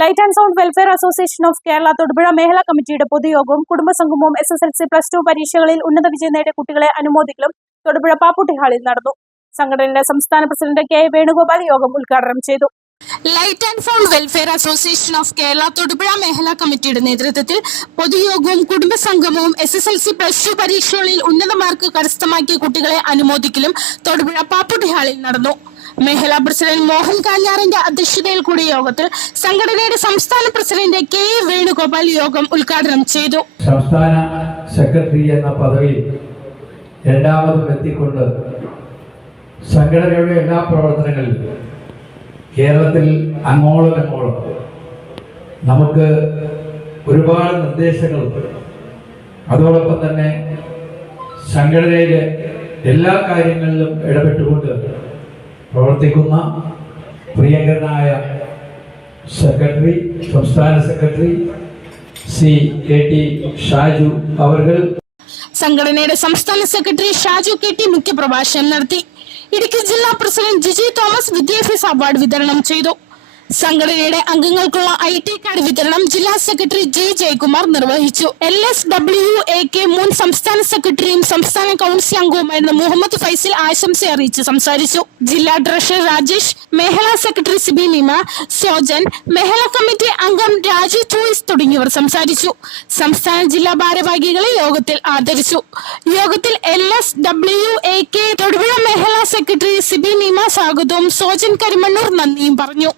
Light and sound welfare association of Kerala Thodupuzha മേഖലാ കമ്മിറ്റിയുടെ പൊതുയോഗവും കുടുംബസംഗമവും S S L C plus two പരീക്ഷകളിൽ ഉന്നത വിജയം നേടിയ കുട്ടികളെ അനുമോദിക്കലും തൊടുപുഴ പാപ്പുട്ടി ഹാളിൽ നടന്നു. സംഘടനയുടെ സംസ്ഥാന പ്രസിഡന്റ് കെ വേണുഗോപാൽ യോഗം ഉദ്ഘാടനം ചെയ്തു. Light and sound welfare association of Kerala Thodupuzha മേഖലാ കമ്മിറ്റിയുടെ നേതൃത്വത്തിൽ പൊതുയോഗവും കുടുംബസംഗമവും S S L C plus two പരീക്ഷകളിൽ ഉന്നത മാർക്ക് കരസ്ഥമാക്കിയ കുട്ടികളെ അനുമോദിക്കലും തൊടുപുഴ പാപ്പുട്ടി ഹാളിൽ നടന്നു. മേഖലാ പ്രസിഡന്റ് മോഹൻ കാഞ്ഞാറിന്റെ അധ്യക്ഷതയിൽ കൂടിയ യോഗത്തിൽ സംഘടനയുടെ സംസ്ഥാന പ്രസിഡന്റ് കെ വേണുഗോപാൽ യോഗം ഉദ്ഘാടനം ചെയ്തു. സംസ്ഥാന സെക്രട്ടറി എന്ന പദവി രണ്ടാമതും എത്തിക്കൊണ്ട് സംഘടനയുടെ എല്ലാ പ്രവർത്തനങ്ങളിലും കേരളത്തിൽ അങ്ങോളം അങ്ങോളം നമുക്ക് ഒരുപാട് നിർദ്ദേശങ്ങളുണ്ട് അതോടൊപ്പം തന്നെ സംഘടനയിലെ എല്ലാ കാര്യങ്ങളിലും ഇടപെട്ടുകൊണ്ട് പ്രവർത്തിക്കുന്ന പ്രിയങ്കരനായ സെക്രട്ടറി സംസ്ഥാന secretary C K T Shaju അവർ സംഘടനയുടെ സംസ്ഥാന സെക്രട്ടറി ഷാജു കെ ടി മുഖ്യപ്രഭാഷണം നടത്തി. ഇടുക്കി ജില്ലാ പ്രസിഡന്റ് ജിജി തോമസ് വിദ്യാഭ്യാസ അവാർഡ് വിതരണം ചെയ്തു. സംഘടനയുടെ അംഗങ്ങൾക്കുള്ള ഐ ടി കാർഡ് വിതരണം ജില്ലാ സെക്രട്ടറി ജെ ജയകുമാർ നിർവഹിച്ചു. L S W A K മുൻ സംസ്ഥാന സെക്രട്ടറിയും സംസ്ഥാന കൗൺസിൽ അംഗവുമായിരുന്ന മുഹമ്മദ് ഫൈസിൽ ആശംസ അറിയിച്ച് സംസാരിച്ചു. ജില്ലാ ട്രഷറർ രാജേഷ് മേഖലാ സെക്രട്ടറി സിബി നിമ സോജൻ മേഖലാ കമ്മിറ്റി അംഗം രാജു ചോയ്സ് തുടങ്ങിയവർ സംസാരിച്ചു. സംസ്ഥാന ജില്ലാ ഭാരവാഹികളെ യോഗത്തിൽ ആദരിച്ചു. യോഗത്തിൽ L S W A K Thodupuzha മേഖലാ സെക്രട്ടറി സിബി നിമ സ്വാഗതവും സോജൻ കരിമണ്ണൂർ നന്ദിയും പറഞ്ഞു.